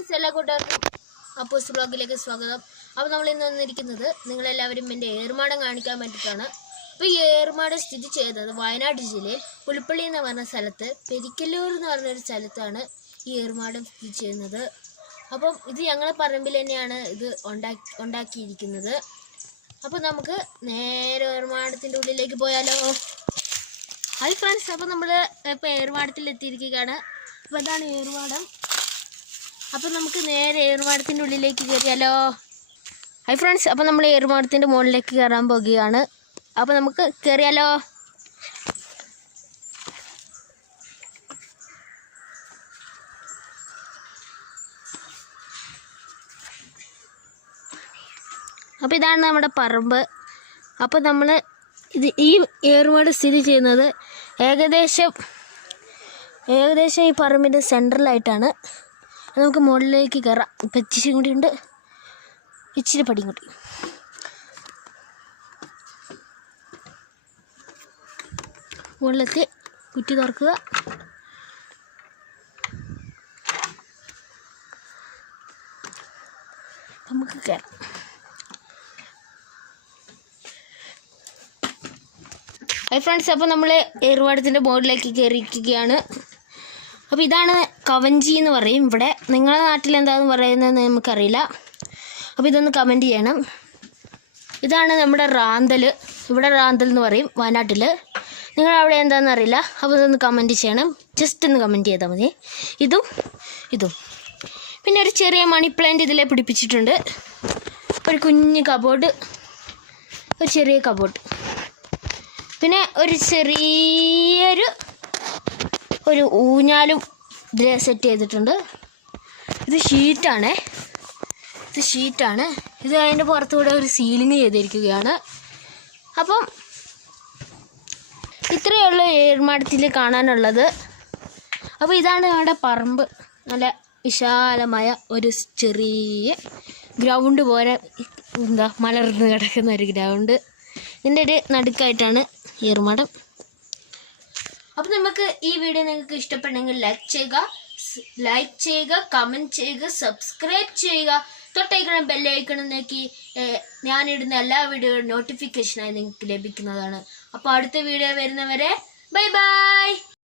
Friends, എല്ലാ കൂട്ടുകാർക്കും അപ്പോസ് വ്ളോഗിലേക്ക് സ്വാഗതം. അപ്പോൾ നമ്മൾ ഇന്ന് വന്നിരിക്കുന്നത് നിങ്ങളെല്ലാവരും എൻ്റെ ഏർമാടം കാണിക്കാൻ വേണ്ടിയിട്ടാണ്. അപ്പോൾ ഈ ഏർമാടം സ്ഥിതി ചെയ്യുന്നത് വയനാട് ജില്ലയിൽ പുൽപ്പള്ളി എന്ന് പറഞ്ഞ സ്ഥലത്ത് പെരിക്കല്ലൂർ എന്ന് പറഞ്ഞൊരു സ്ഥലത്താണ് ഈ ഏർമാടം സ്ഥിതി ചെയ്യുന്നത്. അപ്പം ഇത് ഞങ്ങളെ പറമ്പിൽ തന്നെയാണ് ഇത് ഉണ്ടാക്കിയിരിക്കുന്നത്. അപ്പോൾ നമുക്ക് നേരെ ഏർമാടത്തിൻ്റെ ഉള്ളിലേക്ക് പോയാലോ. ഹായ് ഫ്രണ്ട്സ്, അപ്പോൾ നമ്മൾ ഇപ്പോൾ ഏർമാടത്തിൽ എത്തിയിരിക്കുകയാണ്. അപ്പോൾ അതാണ് ഏർമാടം. അപ്പോൾ നമുക്ക് നേരെ ഏർമാടത്തിൻ്റെ ഉള്ളിലേക്ക് കയറിയാലോ. ഹായ് ഫ്രണ്ട്സ്, അപ്പോൾ നമ്മൾ ഏർമാടത്തിൻ്റെ മുകളിലേക്ക് കയറാൻ പോകുകയാണ്. അപ്പോൾ നമുക്ക് കയറിയാലോ. അപ്പോൾ ഇതാണ് നമ്മുടെ പറമ്പ്. അപ്പോൾ നമ്മൾ ഈ ഏർമാട് സ്ഥിതി ചെയ്യുന്നത് ഏകദേശം ഈ പറമ്പിൻ്റെ സെൻട്രലായിട്ടാണ്. നമുക്ക് മുകളിലേക്ക് കയറാം. ഇപ്പം ഇച്ചിരി കൂടി ഉണ്ട്, ഇച്ചിരി പടിയും കൂടി. മുകളിലെത്തി കുറ്റി തുറക്കുക. നമുക്ക് കയറാം. ഹായ് ഫ്രണ്ട്സ്, അപ്പോൾ നമ്മൾ ഏർമാടത്തിൻ്റെ മുകളിലേക്ക് കയറിയിരിക്കുകയാണ്. അപ്പോൾ ഇതാണ് കവഞ്ചി എന്ന് പറയും ഇവിടെ. നിങ്ങളുടെ നാട്ടിൽ എന്താണെന്ന് പറയുന്നതെന്ന് നമുക്കറിയില്ല. അപ്പോൾ ഇതൊന്ന് കമൻറ്റ് ചെയ്യണം. ഇതാണ് നമ്മുടെ റാന്തൽ. ഇവിടെ റാന്തൽ എന്ന് പറയും വയനാട്ടിൽ. നിങ്ങളവിടെ എന്താണെന്ന് അറിയില്ല. അപ്പോൾ ഇതൊന്ന് കമൻറ്റ് ചെയ്യണം. ജസ്റ്റ് ഒന്ന് കമൻറ്റ് ചെയ്താൽ മതി. ഇതും പിന്നെ ഒരു ചെറിയ മണി പ്ലാന്റ് ഇതിലെ പിടിപ്പിച്ചിട്ടുണ്ട്. ഒരു കുഞ്ഞ് കബോർഡ്, ഒരു ചെറിയ കബോർഡ്, പിന്നെ ഒരു ചെറിയൊരു ഊഞ്ഞാലും ഇതിൽ സെറ്റ് ചെയ്തിട്ടുണ്ട്. ഇത് ഷീറ്റാണ്. ഇത് അതിൻ്റെ പുറത്തുകൂടെ ഒരു സീലിംഗ് ചെയ്തിരിക്കുകയാണ്. അപ്പം ഇത്രയേ ഉള്ളൂ ഏർമാടത്തിൽ കാണാനുള്ളത്. അപ്പോൾ ഇതാണ് ഞങ്ങളുടെ പറമ്പ്. നല്ല വിശാലമായ ഒരു ചെറിയ ഗ്രൗണ്ട് പോലെ മലർന്ന് കിടക്കുന്ന ഒരു ഗ്രൗണ്ട്. ഇതിൻ്റെ ഒരു നടുക്കായിട്ടാണ് ഏർമാടം. അപ്പോൾ നമുക്ക് ഈ വീഡിയോ നിങ്ങൾക്ക് ഇഷ്ടപ്പെട്ടെങ്കിൽ ലൈക്ക് ചെയ്യുക, കമൻറ്റ് ചെയ്യുക, സബ്സ്ക്രൈബ് ചെയ്യുക. തൊട്ടൈക്കണം ബെല്ലൈക്കണം നോക്കി ഞാനിടുന്ന എല്ലാ വീഡിയോകളും നോട്ടിഫിക്കേഷനായി നിങ്ങൾക്ക് ലഭിക്കുന്നതാണ്. അപ്പോൾ അടുത്ത വീഡിയോ വരുന്നവരെ ബൈ ബൈ.